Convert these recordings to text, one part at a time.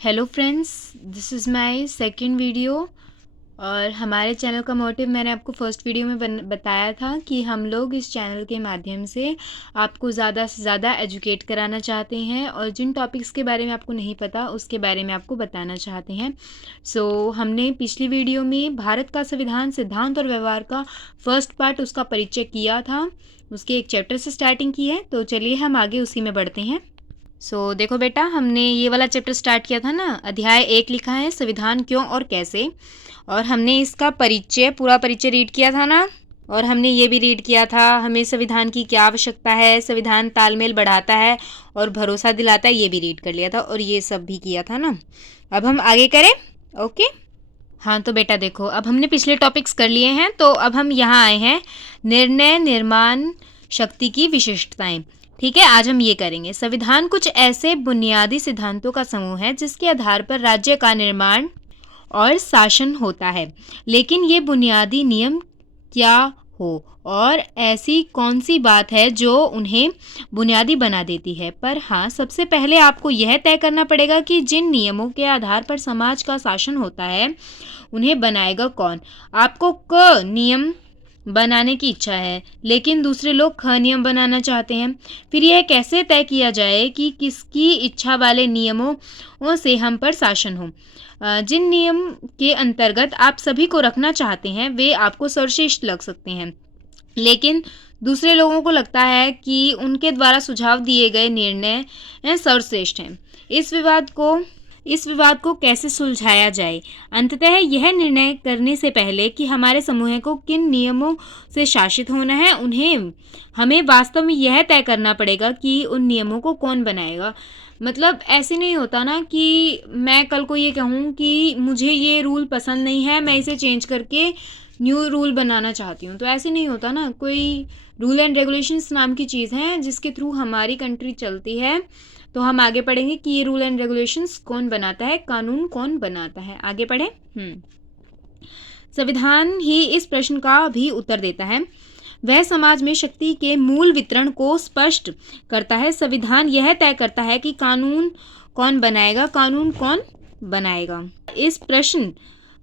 Hello friends, this is my second video. और हमारे channel का मोटिव मैंने आपको फर्स्ट वीडियो में बताया था कि हम लोग इस चैनल के माध्यम से आपको ज़्यादा से ज़्यादा एजुकेट कराना चाहते हैं और जिन टॉपिक्स के बारे में आपको नहीं पता उसके बारे में आपको बताना चाहते हैं। हमने पिछली वीडियो में भारत का संविधान सिद्धांत और व्यवहार का फर्स्ट पार्ट उसका परिचय किया था, उसके एक चैप्टर से स्टार्टिंग की है। तो चलिए हम आगे उसी में बढ़ते हैं। देखो बेटा, हमने ये वाला चैप्टर स्टार्ट किया था ना, अध्याय 1 लिखा है संविधान क्यों और कैसे। और हमने इसका पूरा परिचय रीड किया था ना। और हमने ये भी रीड किया था हमें संविधान की क्या आवश्यकता है, संविधान तालमेल बढ़ाता है और भरोसा दिलाता है, ये भी रीड कर लिया था और ये सब भी किया था ना। अब हम आगे करें। ओके। हाँ तो बेटा देखो, अब हमने पिछले टॉपिक्स कर लिए हैं, तो अब हम यहाँ आए हैं निर्णय निर्माण शक्ति की विशिष्टताएं। ठीक है, आज हम ये करेंगे। संविधान कुछ ऐसे बुनियादी सिद्धांतों का समूह है जिसके आधार पर राज्य का निर्माण और शासन होता है। लेकिन ये बुनियादी नियम क्या हो और ऐसी कौन सी बात है जो उन्हें बुनियादी बना देती है। पर हाँ, सबसे पहले आपको यह तय करना पड़ेगा कि जिन नियमों के आधार पर समाज का शासन होता है उन्हें बनाएगा कौन। आपको क नियम बनाने की इच्छा है लेकिन दूसरे लोग ख नियम बनाना चाहते हैं। फिर यह कैसे तय किया जाए कि किसकी इच्छा वाले नियमों से हम पर शासन हो। जिन नियम के अंतर्गत आप सभी को रखना चाहते हैं वे आपको सर्वश्रेष्ठ लग सकते हैं, लेकिन दूसरे लोगों को लगता है कि उनके द्वारा सुझाव दिए गए निर्णय सर्वश्रेष्ठ हैं। इस विवाद को कैसे सुलझाया जाए। अंततः यह निर्णय करने से पहले कि हमारे समूह को किन नियमों से शासित होना है, हमें वास्तव में यह तय करना पड़ेगा कि उन नियमों को कौन बनाएगा। मतलब ऐसे नहीं होता ना कि मैं कल को ये कहूँ कि मुझे ये रूल पसंद नहीं है, मैं इसे चेंज करके न्यू रूल बनाना चाहती हूँ। तो ऐसे नहीं होता ना। कोई रूल एंड रेगुलेशंस नाम की चीज़ है जिसके थ्रू हमारी कंट्री चलती है। तो हम आगे पढ़ेंगे कि ये रूल एंड रेगुलेशंस कौन बनाता है, कानून कौन बनाता है। आगे पढ़े। संविधान ही इस प्रश्न का भी उत्तर देता है। वह समाज में शक्ति के मूल वितरण को स्पष्ट करता है। संविधान यह तय करता है कि कानून कौन बनाएगा। इस प्रश्न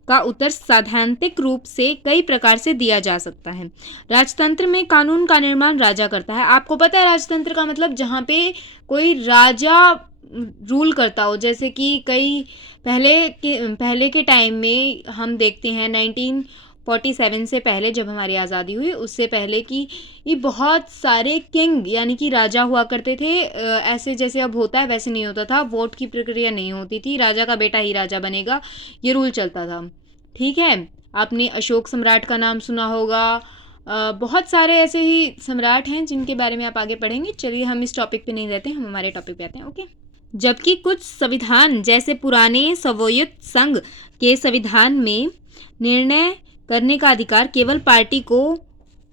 का उत्तर सैद्धांतिक रूप से कई प्रकार से दिया जा सकता है। राजतंत्र में कानून का निर्माण राजा करता है। आपको पता है राजतंत्र का मतलब जहाँ पे कोई राजा रूल करता हो। जैसे कि कई पहले के टाइम में हम देखते हैं 1947 से पहले, जब हमारी आज़ादी हुई उससे पहले की ये बहुत सारे किंग यानी कि राजा हुआ करते थे। ऐसे जैसे अब होता है वैसे नहीं होता था। वोट की प्रक्रिया नहीं होती थी, राजा का बेटा ही राजा बनेगा, ये रूल चलता था। ठीक है, आपने अशोक सम्राट का नाम सुना होगा। बहुत सारे ऐसे ही सम्राट हैं जिनके बारे में आप आगे पढ़ेंगे। चलिए हम इस टॉपिक पे नहीं रहते, हम हमारे टॉपिक पे आते हैं। ओके। जबकि कुछ संविधान जैसे पुराने सोवियत संघ के संविधान में निर्णय करने का अधिकार केवल पार्टी को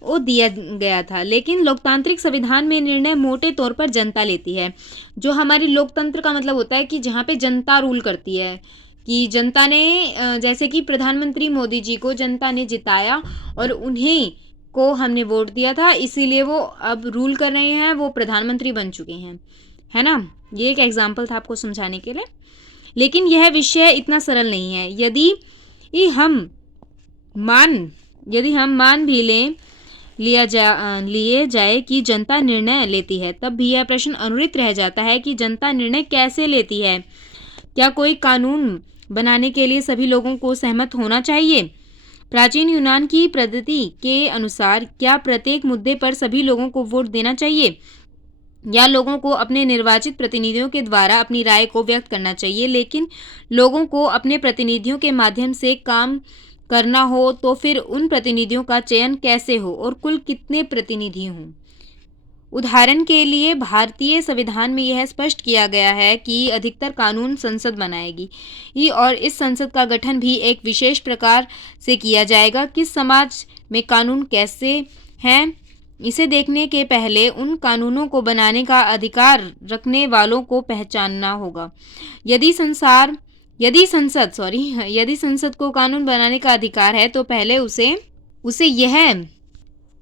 दिया गया था, लेकिन लोकतांत्रिक संविधान में निर्णय मोटे तौर पर जनता लेती है। जो हमारी लोकतंत्र का मतलब होता है कि जहाँ पे जनता रूल करती है, कि जनता ने जैसे कि प्रधानमंत्री मोदी जी को जनता ने जिताया और उन्हें को हमने वोट दिया था, इसीलिए वो अब रूल कर रहे हैं, वो प्रधानमंत्री बन चुके हैं, है ना। ये एक एग्जाम्पल था आपको समझाने के लिए। लेकिन यह विषय इतना सरल नहीं है। यदि हम मान भी लिए जाए कि जनता निर्णय लेती है, तब भी यह प्रश्न अनुरित रह जाता है कि जनता निर्णय कैसे लेती है। क्या कोई कानून बनाने के लिए सभी लोगों को सहमत होना चाहिए? प्राचीन यूनान की पद्धति के अनुसार क्या प्रत्येक मुद्दे पर सभी लोगों को वोट देना चाहिए, या लोगों को अपने निर्वाचित प्रतिनिधियों के द्वारा अपनी राय को व्यक्त करना चाहिए? लेकिन लोगों को अपने प्रतिनिधियों के माध्यम से काम करना हो तो फिर उन प्रतिनिधियों का चयन कैसे हो और कुल कितने प्रतिनिधि हों? उदाहरण के लिए भारतीय संविधान में यह स्पष्ट किया गया है कि अधिकतर कानून संसद बनाएगी और इस संसद का गठन भी एक विशेष प्रकार से किया जाएगा। किस समाज में कानून कैसे हैं, इसे देखने के पहले उन कानूनों को बनाने का अधिकार रखने वालों को पहचानना होगा। यदि संसद को कानून बनाने का अधिकार है तो पहले उसे यह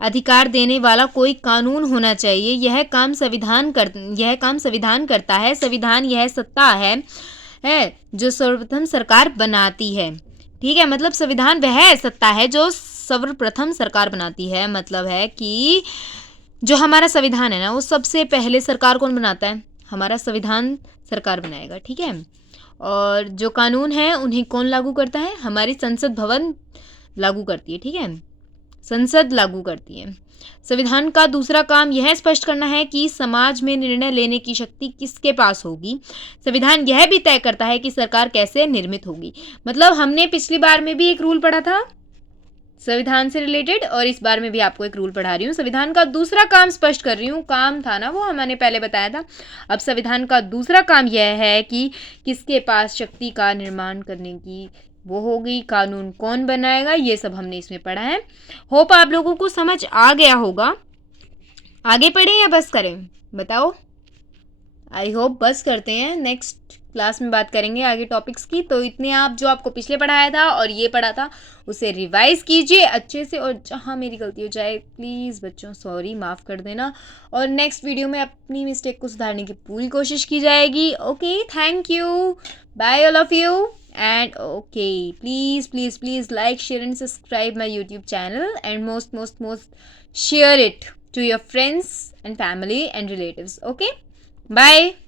अधिकार देने वाला कोई कानून होना चाहिए। यह काम संविधान करता है। संविधान यह सत्ता है है जो सर्वप्रथम सरकार बनाती है। ठीक है, मतलब संविधान वह सत्ता है जो सर्वप्रथम सरकार बनाती है। मतलब है कि जो हमारा संविधान है ना, वो सबसे पहले सरकार कौन बनाता है? हमारा संविधान सरकार बनाएगा। ठीक है, और जो कानून है उन्हें कौन लागू करता है? हमारी संसद भवन लागू करती है। ठीक है, संसद लागू करती है। संविधान का दूसरा काम यह स्पष्ट करना है कि समाज में निर्णय लेने की शक्ति किसके पास होगी। संविधान यह भी तय करता है कि सरकार कैसे निर्मित होगी। मतलब हमने पिछली बार में भी एक रूल पढ़ा था संविधान से रिलेटेड, और इस बार में भी आपको एक रूल पढ़ा रही हूँ। संविधान का दूसरा काम स्पष्ट कर रही हूँ। काम था ना वो हमने पहले बताया था। अब संविधान का दूसरा काम यह है कि किसके पास शक्ति का निर्माण करने की वो होगी, कानून कौन बनाएगा, ये सब हमने इसमें पढ़ा है। होप आप लोगों को समझ आ गया होगा। आगे पढ़ें या बस करें, बताओ। आई होप बस करते हैं, नेक्स्ट क्लास में बात करेंगे आगे टॉपिक्स की। तो इतने आप जो आपको पिछले पढ़ाया था और ये पढ़ा था उसे रिवाइज कीजिए अच्छे से, और जहाँ मेरी गलती हो जाए प्लीज़ बच्चों सॉरी, माफ़ कर देना, और नेक्स्ट वीडियो में अपनी मिस्टेक को सुधारने की पूरी कोशिश की जाएगी। Okay, thank you, bye all of you, and okay, please please please like, share and subscribe my YouTube channel, and most share it to your friends and family and relatives. Okay, bye.